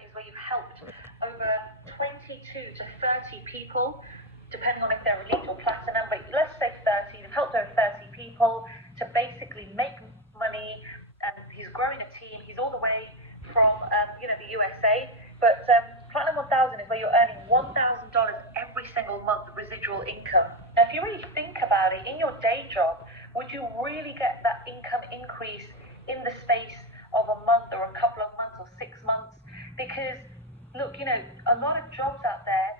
is where you've helped over 22 to 30 people, depending on if they're elite or platinum, but let's say 30. You've helped over 30 people to basically make money, and he's growing a team. He's all the way from the USA, but Platinum 1000 is where you're earning $1,000 every single month residual income. Now, if you really think about it, in your day job, would you really get that income increase in the space of a month or a couple of months or 6 months? Because look, a lot of jobs out there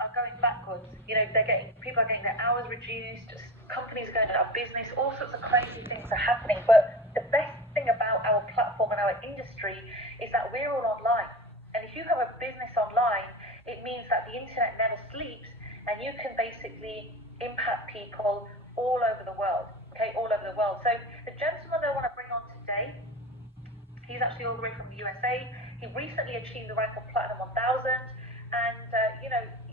are going backwards. People are getting their hours reduced, companies are going out of business, all sorts of crazy things are happening. But the best thing about our platform and our industry is that we're all online. And if you have a business online, it means that the internet never sleeps, and you can basically impact people all over the world, okay, all over the world. So the gentleman that I want to bring on today, he's actually all the way from the USA. He recently achieved the rank of Platinum 1000, and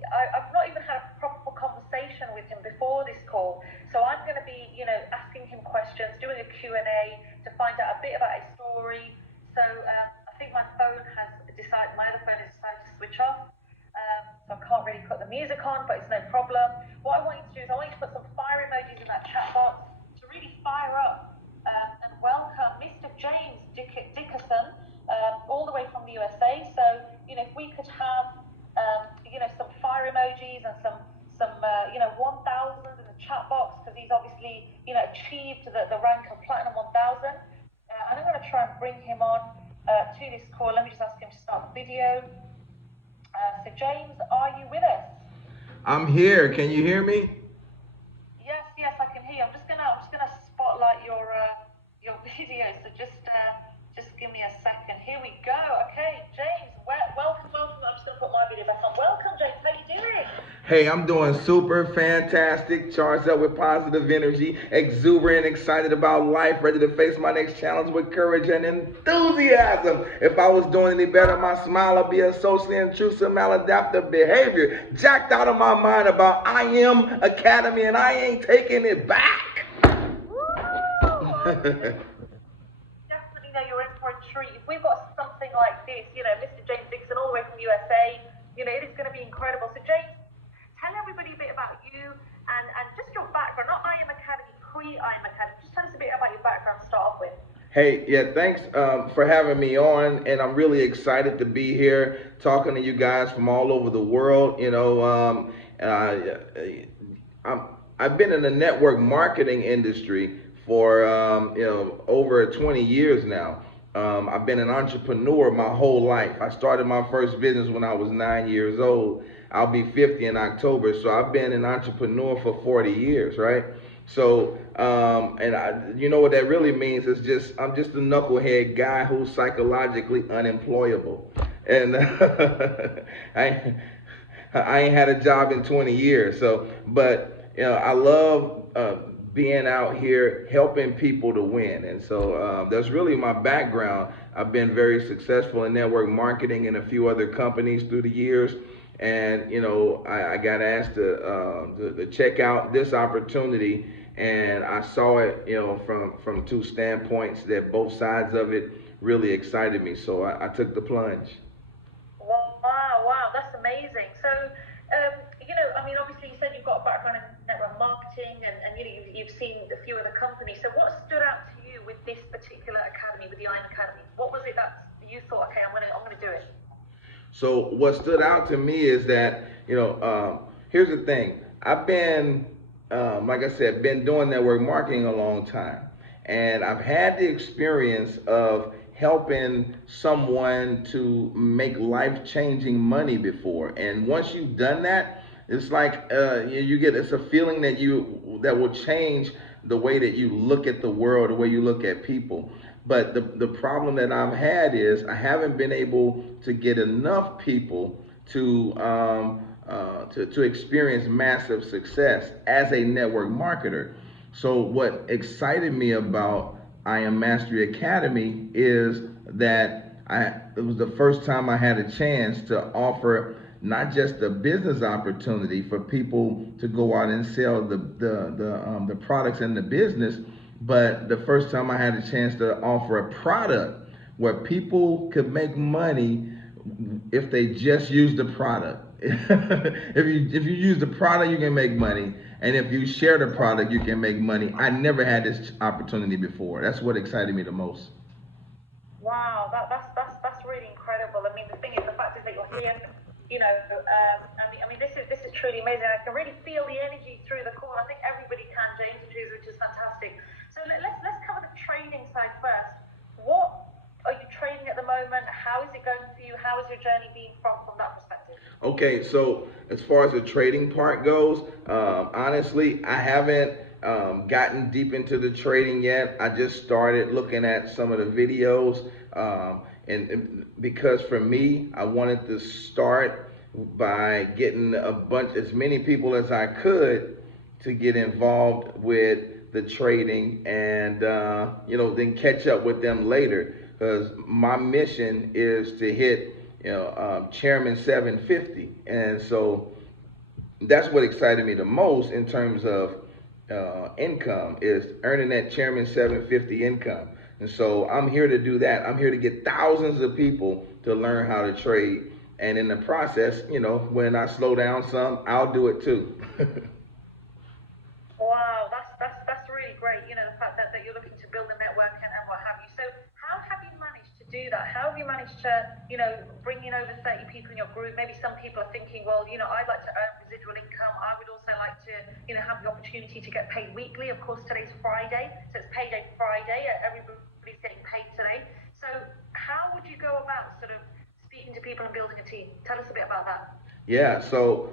I've not even had a proper conversation with him before this call. So I'm going to be, asking him questions, doing a Q&A to find out a bit about his story. So I think my other phone has decided to switch off. So I can't really put the music on, but it's no problem. What I want you to do is I want you to put some fire emojis in that chat box to really fire up and welcome Mr. James Dickerson, all the way from the USA. So, if we could have, some fire emojis and some 1,000 in the chat box, because he's obviously, achieved the rank of Platinum 1000. And I'm going to try and bring him on to this call. Let me just ask him to start the video. So James, are you with us? I'm here. Can you hear me? Yes, I can hear you. I'm just gonna spotlight your video. So just give me a second. Here we go. Okay, James, welcome. I'm just gonna put my video back on. Welcome, James. How you doing? Hey, I'm doing super fantastic, charged up with positive energy, exuberant, excited about life, ready to face my next challenge with courage and enthusiasm. If I was doing any better, my smile would be a socially intrusive, maladaptive behavior, jacked out of my mind about I Am Academy, and I ain't taking it back. Definitely know you're in for a treat. If we've got something like this, Mr. James Dickerson, all the way from the USA, it is going to be incredible. So James, tell everybody a bit about you and just your background, not I Am Academy, pre-I Am Academy. Just tell us a bit about your background to start off with. Hey, yeah, thanks for having me on, and I'm really excited to be here talking to you guys from all over the world. I've been in the network marketing industry for over 20 years now. I've been an entrepreneur my whole life. I started my first business when I was 9 years old. I'll be 50 in October, so I've been an entrepreneur for 40 years, right? So, you know what that really means is I'm just a knucklehead guy who's psychologically unemployable, and I ain't had a job in 20 years. So, but I love being out here helping people to win, and so that's really my background. I've been very successful in network marketing and a few other companies through the years. And I got asked to check out this opportunity, and I saw it, from two standpoints that both sides of it really excited me. So I took the plunge. Wow, that's amazing. So, obviously you said you've got a background in network marketing, and you've seen a few other companies. So what stood out to you with this particular academy, with the I Am Academy? What was it that you thought, okay, I'm gonna do it? So what stood out to me is that, here's the thing. I've been, like I said, been doing network marketing a long time. And I've had the experience of helping someone to make life-changing money before. And once you've done that, it's like it's a feeling that will change the way that you look at the world, the way you look at people. But the problem that I've had is I haven't been able to get enough people to experience massive success as a network marketer. So what excited me about I Am Mastery Academy is that it was the first time I had a chance to offer not just a business opportunity for people to go out and sell the products in the business, but the first time I had a chance to offer a product where people could make money if they just use the product. If you use the product, you can make money, and if you share the product, you can make money. I never had this opportunity before. That's what excited me the most. Wow, that's really incredible. I mean, the thing is, the fact is that you're here. This is truly amazing. I can really feel the energy through the call. I think everybody can, James, which is fantastic. So let's cover the trading side first. What are you trading at the moment? How is it going for you? How has your journey been from that perspective? Okay, so as far as the trading part goes, honestly, I haven't gotten deep into the trading yet. I just started looking at some of the videos, and because for me, I wanted to start by getting a bunch, as many people as I could, to get involved with the trading, and then catch up with them later. Because my mission is to hit Chairman 750, and so that's what excited me the most in terms of income, is earning that Chairman 750 income. And so I'm here to do that. I'm here to get thousands of people to learn how to trade, and in the process, when I slow down some, I'll do it too. Wow, that's really great. You know, the fact that you're looking to build a network and what have you. So how have you managed to do that? How have you managed to, bring in over 30 people in your group? Maybe some people are thinking, well, I'd like to earn residual income. I would also like to, have the opportunity to get paid weekly. Of course, today's Friday, so it's payday Friday. Everybody's getting paid today. So how would you go about sort of speaking to people and building a team? Tell us a bit about that. Yeah, so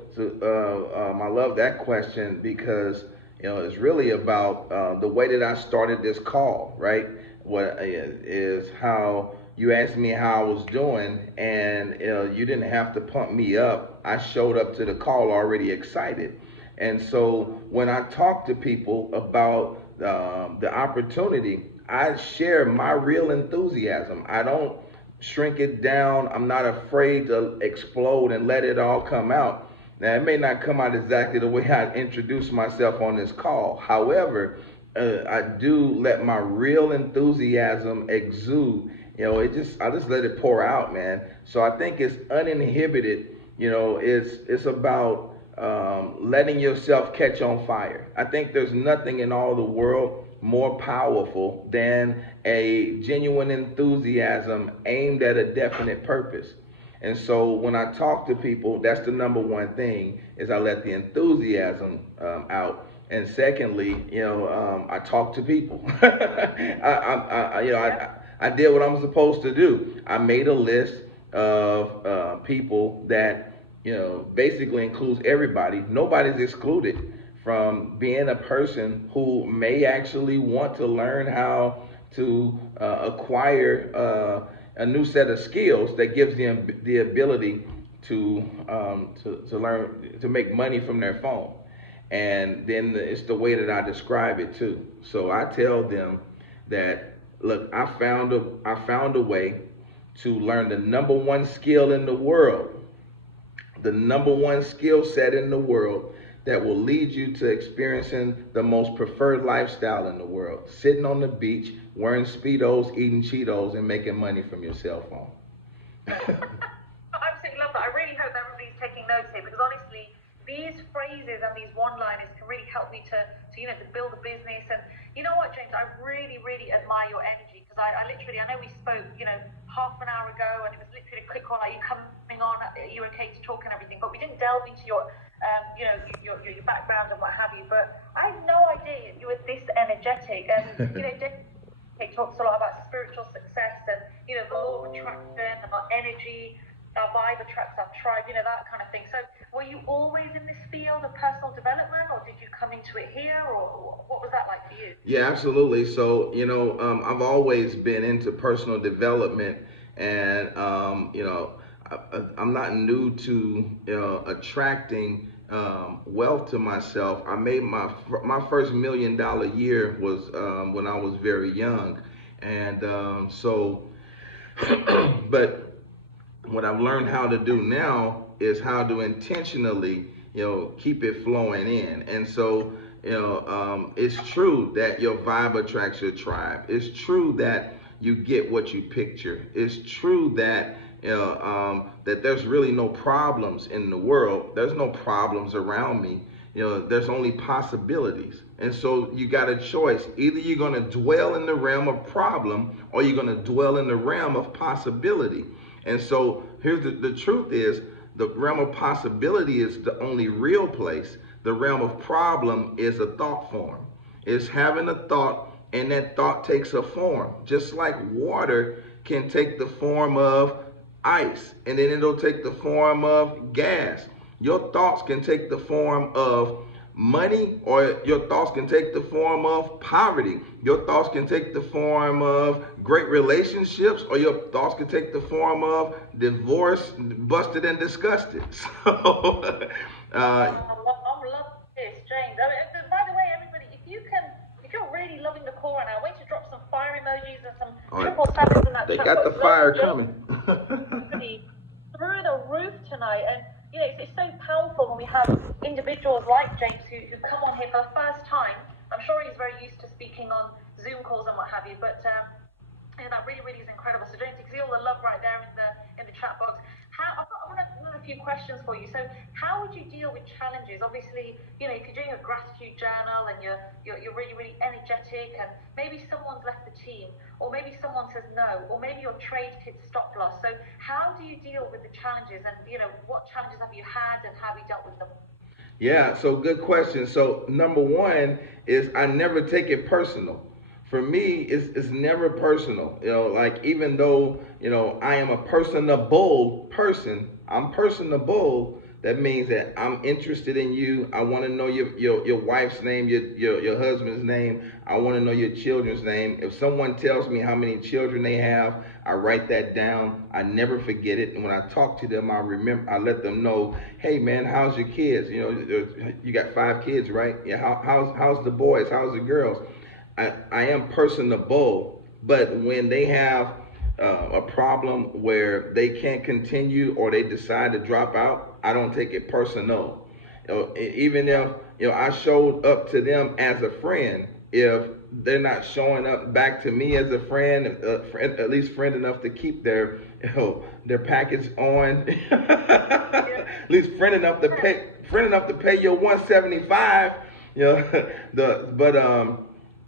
I love that question because it's really about the way that I started this call, right? What is how you asked me how I was doing, and you didn't have to pump me up. I showed up to the call already excited, and so when I talk to people about the opportunity, I share my real enthusiasm. I don't shrink it down. I'm not afraid to explode and let it all come out. Now, it may not come out exactly the way I introduced myself on this call. However, I do let my real enthusiasm exude. I just let it pour out, man. So I think it's uninhibited. It's about letting yourself catch on fire. I think there's nothing in all the world more powerful than a genuine enthusiasm aimed at a definite purpose. And so when I talk to people, that's the number one thing, is I let the enthusiasm out. And secondly, I talk to people. Yeah. I did what I'm supposed to do. I made a list of people that basically includes everybody. Nobody's excluded from being a person who may actually want to learn how to acquire a new set of skills that gives them the ability to learn to make money from their phone. And then it's the way that I describe it too. So I tell them that, look, I found a way to learn the number one skill in the world, the number one skill set in the world that will lead you to experiencing the most preferred lifestyle in the world. Sitting on the beach, wearing Speedos, eating Cheetos, and making money from your cell phone. I absolutely love that. I really hope everybody's taking notes here because honestly, these phrases and these one-liners can really help me to build a business. And you know what, James, I really, really admire your energy because I know we spoke, half an hour ago, and it was literally a quick call. Are you coming on? Are you okay to talk and everything? But we didn't delve into your background and what have you. But I had no idea you were this energetic. And Dave talks a lot about spiritual success and the law of attraction and our energy, our vibe attracts our tribe, that kind of thing. So were you always in this field of personal development, or did you come into it here, or what was that like for you? Yeah, absolutely. So, I've always been into personal development, and I'm not new to attracting wealth to myself. I made my first $1 million year was when I was very young, and but what I've learned how to do now is how to intentionally, keep it flowing in. And so, it's true that your vibe attracts your tribe. It's true that you get what you picture. It's true that that there's really no problems in the world. There's no problems around me. There's only possibilities. And so you got a choice. Either you're going to dwell in the realm of problem, or you're going to dwell in the realm of possibility. And so here's the truth is, the realm of possibility is the only real place. The realm of problem is a thought form. It's having a thought, and that thought takes a form. Just like water can take the form of ice, and then it'll take the form of gas. Your thoughts can take the form of money, or your thoughts can take the form of poverty. Your thoughts can take the form of great relationships, or your thoughts can take the form of divorce, busted and disgusted. So, I'm loving this, James. I mean, by the way, everybody, if you're really loving the call right now, I want you to drop some fire emojis and some uh, triple sevens in that they chat got the box. fire James coming. really through the roof tonight, and it's so powerful when we have individuals like James who come on here for the first time. I'm sure he's very used to speaking on Zoom calls and what have you, but that really, really is incredible. So James, you can see all the love right there in the chat box. I've got another few questions for you. So how would you deal with challenges? Obviously, if you're doing a gratitude journal and you're really, really energetic, and maybe someone's left the team, or maybe someone says no, or maybe your trade hits stop loss. So how do you deal with the challenges, and what challenges have you had, and how have you dealt with them? Yeah, so good question. So number one is I never take it personal. For me, it's never personal. Like even though I am a personable person, I'm personable. That means that I'm interested in you. I want to know your wife's name, your husband's name. I want to know your children's name. If someone tells me how many children they have, I write that down. I never forget it. And when I talk to them, I remember. I let them know, hey man, how's your kids? You got 5 kids, right? Yeah. How's the boys? How's the girls? I am personable, but when they have a problem where they can't continue or they decide to drop out, I don't take it personal. Even if I showed up to them as a friend, if they're not showing up back to me as a friend, at least friend enough to keep their package on, at least friend enough to pay your 175. The but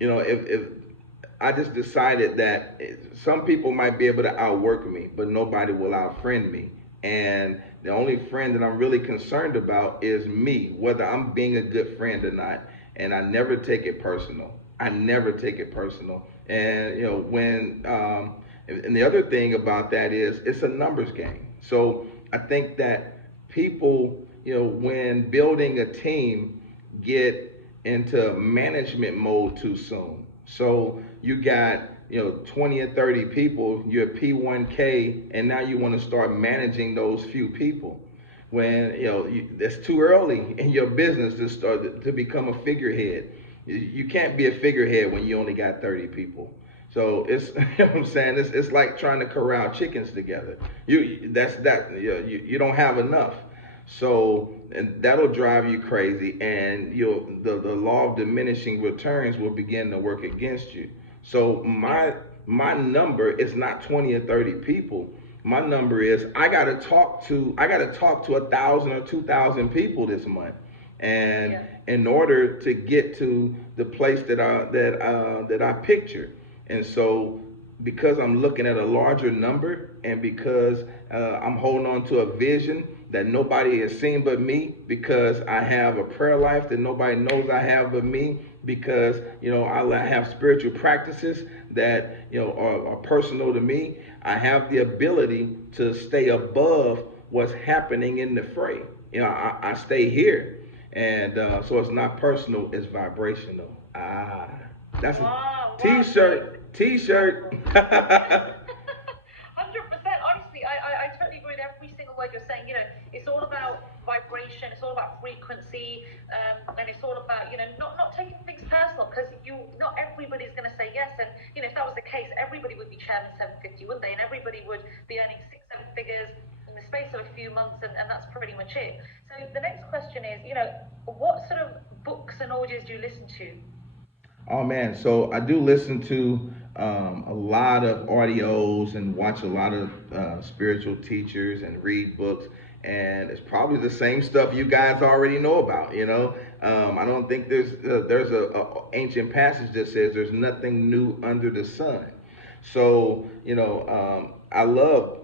if I just decided that some people might be able to outwork me, but nobody will outfriend me. And the only friend that I'm really concerned about is me, whether I'm being a good friend or not. And I never take it personal. I never take it personal. And and the other thing about that is it's a numbers game. So I think that people, when building a team, get into management mode too soon. So you got 20 or 30 people, you're P1K, and now you want to start managing those few people. When it's too early in your business to start to become a figurehead. You can't be a figurehead when you only got 30 people. So it's what I'm saying, it's like trying to corral chickens together. You don't have enough. So and that'll drive you crazy, and the law of diminishing returns will begin to work against you. So my number is not 20 or 30 people. My number is I gotta talk to 1,000 or 2,000 people this month, and in order to get to the place that I picture. And so because I'm looking at a larger number, and because I'm holding on to a vision that nobody has seen but me, because I have a prayer life that nobody knows I have but me, because I have spiritual practices that are personal to me. I have the ability to stay above what's happening in the fray. I stay here, and so it's not personal, it's vibrational. That's a Wow, wow, James. t-shirt. T-shirt. 100%. Honestly, I totally agree with every single word you're saying. It's all about vibration, it's all about frequency, and it's all about, not taking things personal, because not everybody's going to say yes. And, if that was the case, everybody would be Chairman 750, wouldn't they? And everybody would be earning 6, 7 figures in the space of a few months, and that's pretty much it. So the next question is, what sort of books and audios do you listen to? Oh man, so I do listen to a lot of audios and watch a lot of spiritual teachers and read books. And it's probably the same stuff you guys already know about. I don't think there's a ancient passage that says there's nothing new under the sun. So I love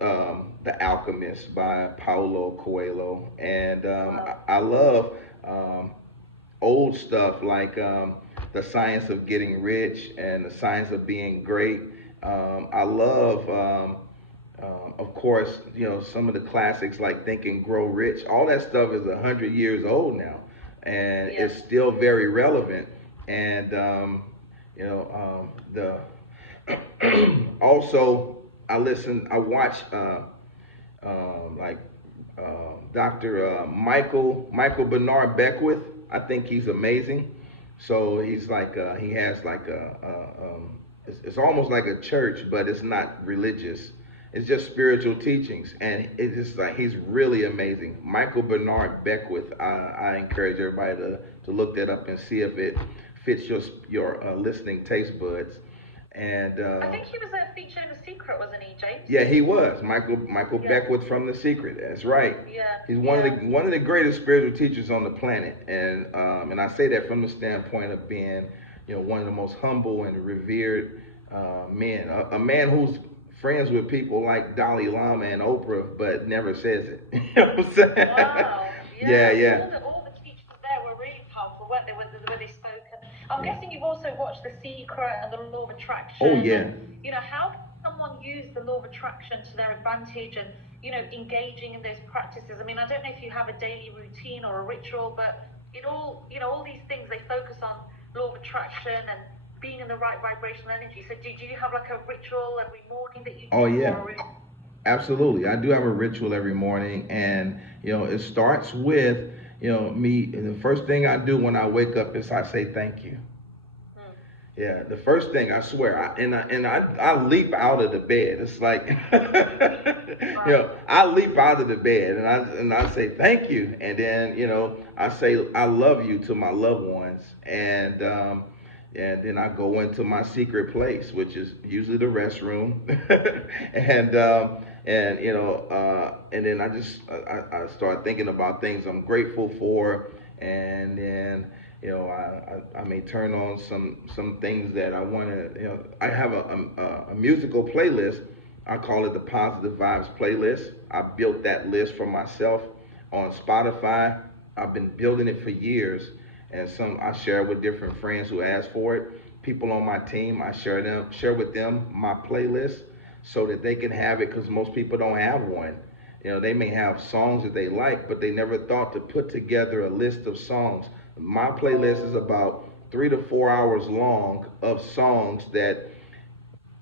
The Alchemist by Paulo Coelho, and Wow. I love um, old stuff like The Science of Getting Rich and The Science of Being Great. I love, of course, some of the classics like Think and Grow Rich. All that stuff is 100 years old now, and Yeah. it's still very relevant. And the also I watch like Dr. Michael Bernard Beckwith. I think he's amazing. So he's like he has like it's almost like a church, but it's not religious. It's just spiritual teachings, and it's just like he's really amazing. Michael Bernard Beckwith. I encourage everybody to look that up and see if it fits your listening taste buds. And I think he was a feature in The Secret, wasn't he, James? yeah, he was Michael Yeah. Beckwith from The Secret. That's right. Yeah. He's Yeah. one of the greatest spiritual teachers on the planet, and I say that from the standpoint of being, one of the most humble and revered men. A man who's friends with people like Dalai Lama and Oprah, but never says it. You know what I'm saying? Wow. Yeah, Yeah. yeah. All the teachers there were really powerful, weren't they? When they spoke. And I'm guessing you've also watched The Secret and the Law of Oh Attraction. And yeah. how can someone use the Law of Attraction to their advantage and engaging in those practices? I mean, I don't know if you have a daily routine or a ritual, but all these things they focus on Law of Attraction and being in the right vibrational energy. So, do you have like a ritual every morning that you Oh do, yeah. or Absolutely. I do have a ritual every morning, and it starts with me. The first thing I do when I wake up is I say thank you. Hmm. Yeah, the first thing I swear, I leap out of the bed. It's like, Right. I leap out of the bed and I say thank you, and then I say I love you to my loved ones, and then I go into my secret place, which is usually the restroom, and and then I start thinking about things I'm grateful for, and then I may turn on some things that I want to. I have a musical playlist. I call it the Positive Vibes playlist. I built that list for myself on Spotify. I've been building it for years, and some I share with different friends who ask for it. People on my team, I share with them my playlist so that they can have it because most people don't have one. They may have songs that they like, but they never thought to put together a list of songs. My playlist is about 3 to 4 hours long of songs that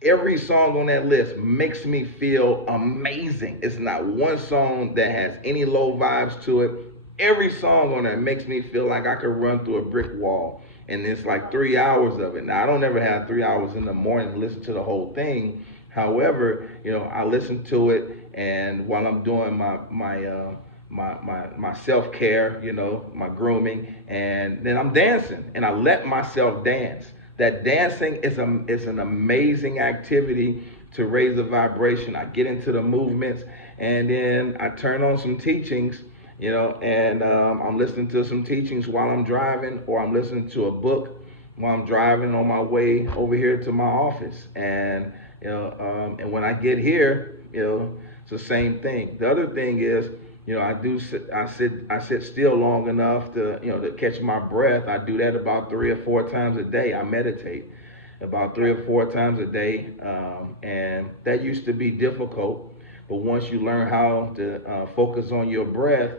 every song on that list makes me feel amazing. It's not one song that has any low vibes to it. Every song on there makes me feel like I could run through a brick wall. And it's like 3 hours of it. Now, I don't ever have 3 hours in the morning to listen to the whole thing. However, I listen to it, and while I'm doing my self care, my grooming, and then I'm dancing, and I let myself dance. That dancing is an amazing activity to raise the vibration. I get into the movements, and then I turn on some teachings, and I'm listening to some teachings while I'm driving, or I'm listening to a book while I'm driving on my way over here to my office. And and when I get here, it's the same thing. The other thing is, I sit still long enough to catch my breath. I do that about 3 or 4 times a day. I meditate about three Yeah. or four times a day, and that used to be difficult. But once you learn how to focus on your breath,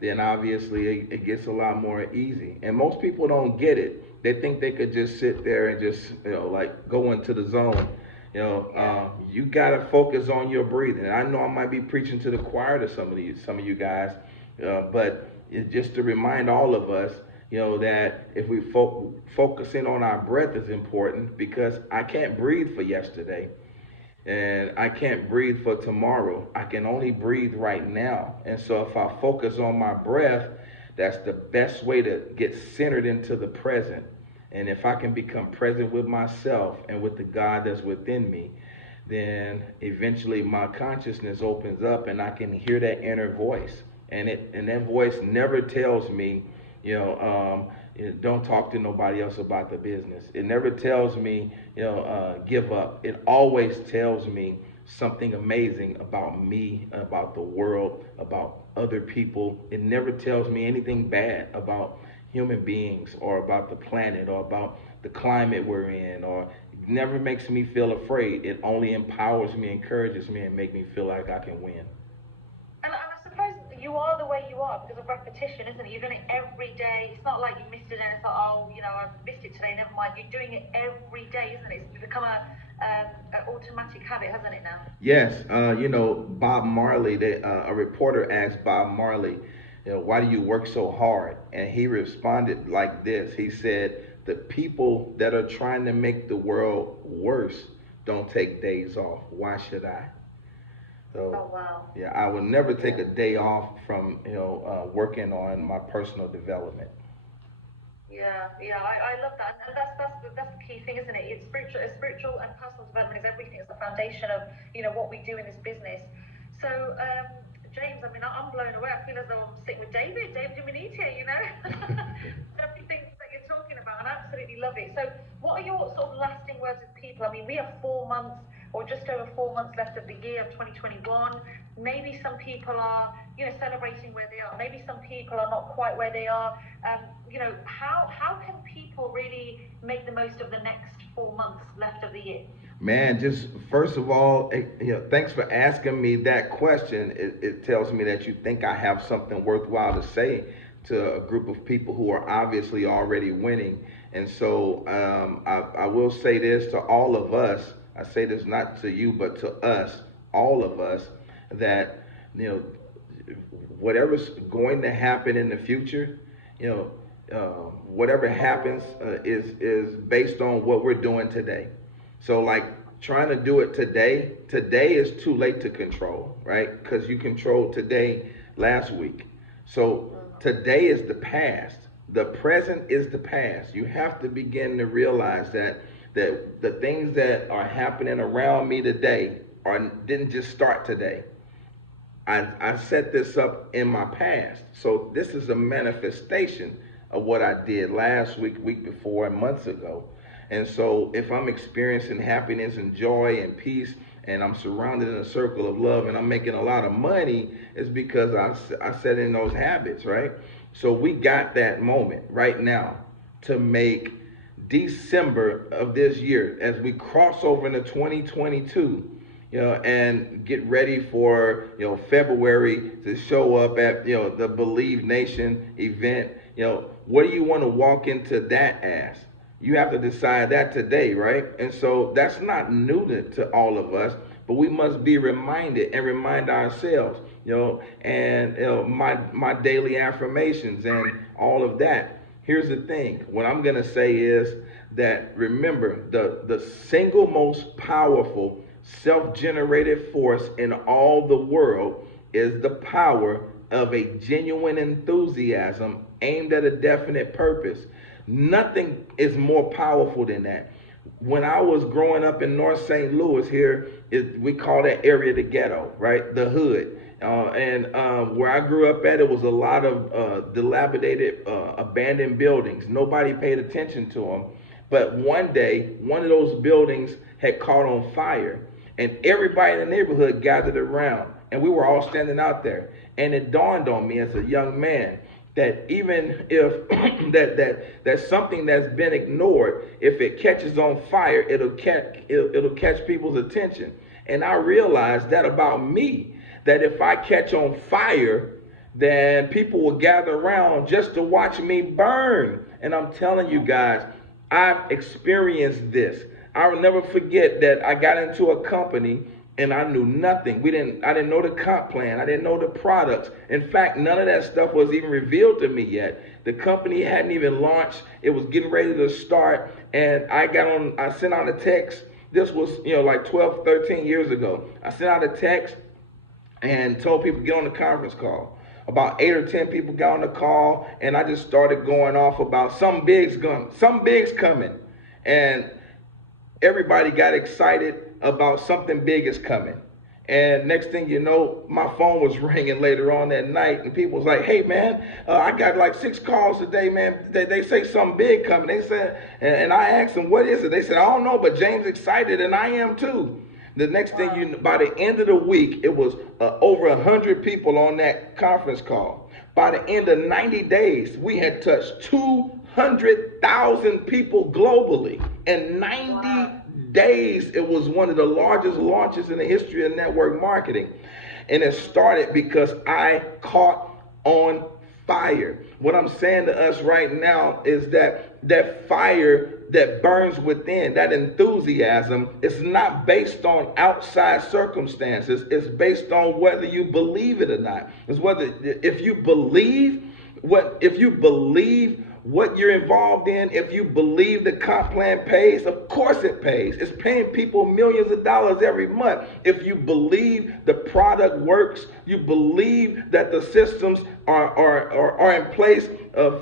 then obviously it gets a lot more easy. And most people don't get it. They think they could just sit there and just like go into the zone. Yeah. You gotta focus on your breathing. And I know I might be preaching to the choir to some of you guys, but it's just to remind all of us, that if we focusing on our breath is important because I can't breathe for yesterday and I can't breathe for tomorrow. I can only breathe right now. And so if I focus on my breath, that's the best way to get centered into the present. And if I can become present with myself and with the God that's within me, then eventually my consciousness opens up and I can hear that inner voice. And that voice never tells me, don't talk to nobody else about the business. It never tells me, give up. It always tells me something amazing about me, about the world, about other people. It never tells me anything bad about human beings or about the planet or about the climate we're in, or it never makes me feel afraid. It only empowers me, encourages me, and makes me feel like I can win. And I suppose you are the way you are because of repetition, isn't it? You've done it every day. It's not like you missed it and it's like, oh, I missed it today, never mind. You're doing it every day, isn't it? It's become an automatic habit, hasn't it now? Yes, Bob Marley. A reporter asked Bob Marley, why do you work so hard? And he responded like this. He said, the people that are trying to make the world worse don't take days off. Why should I? So, Oh, wow. yeah, I would never take a day off from, working on my personal development. Yeah, yeah, I love that, and that's the key thing, isn't it? It's spiritual and personal development is everything. It's the foundation of what we do in this business. So, James, I mean, I'm blown away. I feel as though I'm sitting with David Diminiti, everything that you're talking about, and I absolutely love it. So, what are your sort of lasting words with people? I mean, we have 4 months or just over 4 months left of the year of 2021. Maybe some people are, celebrating where they are. Maybe some people are not quite where they are. How can people really make the most of the next 4 months left of the year? Man, just first of all, thanks for asking me that question. It tells me that you think I have something worthwhile to say to a group of people who are obviously already winning. And so I will say this to all of us. I say this not to you, but to us, all of us, that you know whatever's going to happen in the future, you whatever happens is based on what we're doing today. So like trying to do it today is too late to control, right? Because you controlled today last week. So today is the past. The present is the past. You have to begin to realize that the things that are happening around me today didn't just start today. I set this up in my past. So this is a manifestation of what I did last week, week before, and months ago. And so if I'm experiencing happiness and joy and peace, and I'm surrounded in a circle of love, and I'm making a lot of money, it's because I set in those habits, right? So we got that moment right now to make December of this year, as we cross over into 2022, and get ready for, February to show up at, the Believe Nation event. What do you want to walk into that as? You have to decide that today, right? And so that's not new to all of us, but we must be reminded and remind ourselves, and my daily affirmations and all of that. Here's the thing. What I'm going to say is that remember, the single most powerful self-generated force in all the world is the power of a genuine enthusiasm aimed at a definite purpose. Nothing is more powerful than that. When I was growing up in North St. Louis, we call that area the ghetto, right? The hood. And where I grew up at, it was a lot of dilapidated, abandoned buildings. Nobody paid attention to them. But one day, one of those buildings had caught on fire, and everybody in the neighborhood gathered around, and we were all standing out there. And it dawned on me as a young man that even if that's something that's been ignored, if it catches on fire, it'll catch people's attention. And I realized that about me, that if I catch on fire, then people will gather around just to watch me burn. And I'm telling you guys, I've experienced this. I'll never forget that I got into a company and I knew nothing. I didn't know the comp plan. I didn't know the products. In fact, none of that stuff was even revealed to me yet. The company hadn't even launched. It was getting ready to start. And I sent out a text. This was, like 12, 13 years ago. I sent out a text and told people to get on the conference call. About 8 or 10 people got on the call, and I just started going off about some big's coming, and everybody got excited about something big is coming. And next thing you know, my phone was ringing later on that night, and people was like, "Hey man, I got like 6 calls today, man. They say something big coming." They said, and I asked them, "What is it?" They said, "I don't know, but James excited, and I am too." The next thing you know, by the end of the week, it was over 100 people on that conference call. By the end of 90 days, we had touched 200,000 people globally. In 90 days, it was one of the largest launches in the history of network marketing. And it started because I caught on fire. What I'm saying to us right now is that fire that burns within, that enthusiasm, is not based on outside circumstances. It's based on whether you believe it or not. It's whether if you believe what you're involved in, if you believe the comp plan pays, of course it pays. It's paying people millions of dollars every month. If you believe the product works, you believe that the systems are in place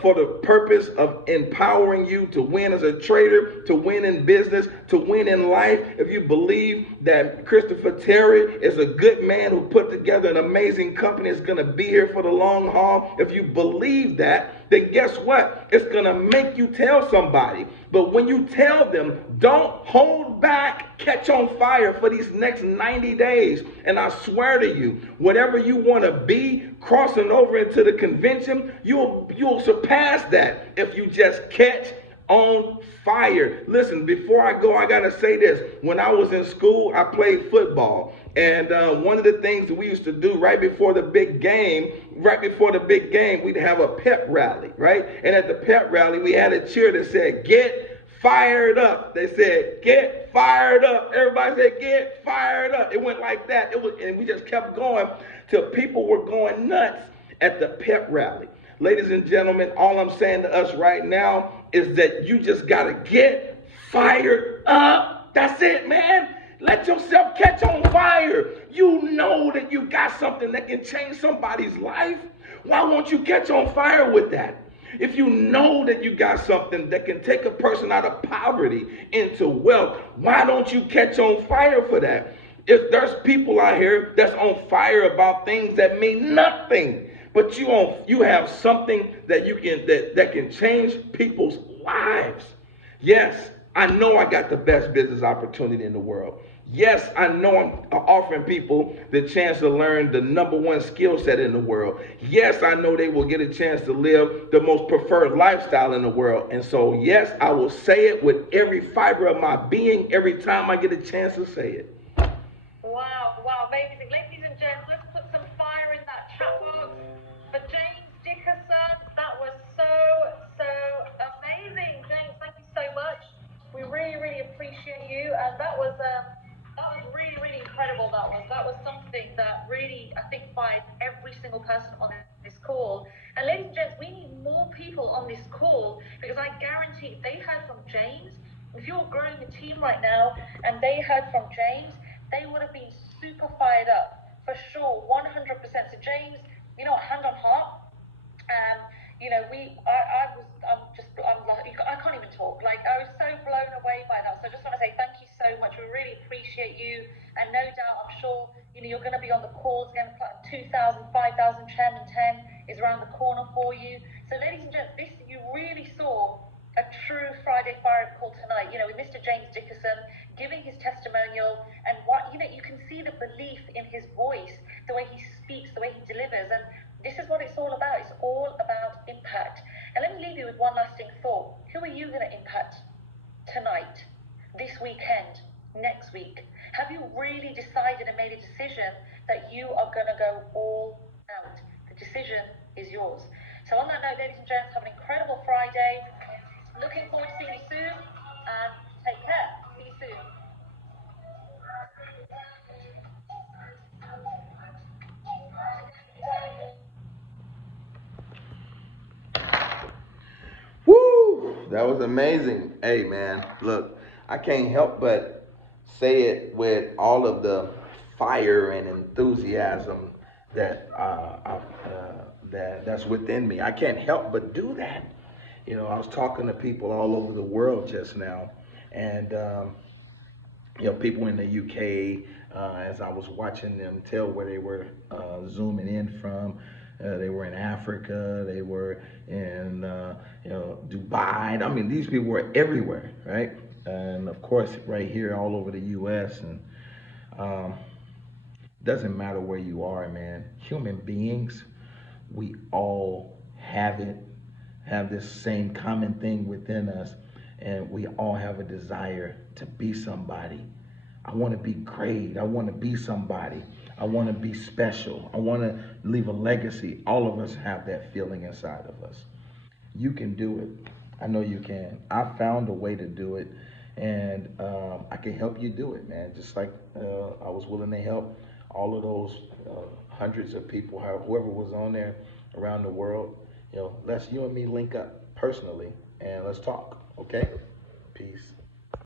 for the purpose of empowering you to win as a trader, to win in business, to win in life. If you believe that Christopher Terry is a good man who put together an amazing company that's going to be here for the long haul, if you believe that, then guess what? It's going to make you tell somebody. But when you tell them, don't hold back, catch on fire for these next 90 days. And I swear to you, whatever you want to be crossing over into the convention, you'll surpass that if you just catch on fire. Listen, before I go, I got to say this. When I was in school, I played football. And one of the things that we used to do right before the big game, we'd have a pep rally, right? And at the pep rally, we had a cheer that said, "Get fired up." They said, "Get fired up." Everybody said, "Get fired up." It went like that. And we just kept going till people were going nuts at the pep rally. Ladies and gentlemen, all I'm saying to us right now is that you just got to get fired up. That's it, man. Let yourself catch on fire. You know that you got something that can change somebody's life. Why won't you catch on fire with that? If you know that you got something that can take a person out of poverty into wealth, why don't you catch on fire for that? If there's people out here that's on fire about things that mean nothing, but you have something that that can change people's lives. Yes, I know I got the best business opportunity in the world. Yes, I know I'm offering people the chance to learn the #1 skill set in the world. Yes, I know they will get a chance to live the most preferred lifestyle in the world. And so, yes, I will say it with every fiber of my being every time I get a chance to say it. Wow, amazing. Ladies and gents, let's put some fire in that chat box for James Dickerson. That was so amazing. James, thank you so much. We really appreciate you. And that was really incredible. That was something that really, I think, fired every single person on this call. And ladies and gents, we need more people on this call, because I guarantee if they heard from James, if you're growing a team right now and they heard from James, they would have been super fired up for sure, 100%. So James, hand on heart, I can't even talk. Like, I was so blown away by that. So I just want to say thank you so much. We really appreciate you. And no doubt, I'm sure, you're going to be on the calls again. 2,000, 5,000, Chairman 10 is around the corner for you. So ladies and gents, you really saw a true Friday Fire Call tonight, with Mr. James Dickerson giving his testimonial, and you can see the belief in his voice, the way he speaks, the way he delivers. And this is what it's all about. It's all about impact. And let me leave you with one lasting thought. Who are you going to impact tonight, this weekend, next week? Have you really decided and made a decision that you are going to go all out? The decision is yours. So on that note, ladies and gents, have an incredible Friday. Looking forward to seeing you soon, and take care. See you soon. Woo! That was amazing. Hey, man, look, I can't help but say it with all of the fire and enthusiasm that's within me. I can't help but do that. You know, I was talking to people all over the world just now, and you know, people in the UK, as I was watching them tell where they were zooming in from. They were in Africa. They were in, you know, Dubai. I mean, these people were everywhere, right? And of course, right here, all over the U.S. And um, doesn't matter where you are, man. Human beings, we all have it, have this same common thing within us, and we all have a desire to be somebody. I want to be great. I want to be somebody. I want to be special. I want to leave a legacy. All of us have that feeling inside of us. You can do it. I know you can. I found a way to do it, and I can help you do it, man. Just like I was willing to help all of those hundreds of people, whoever was on there around the world. You know, let's you and me link up personally, and let's talk. Okay?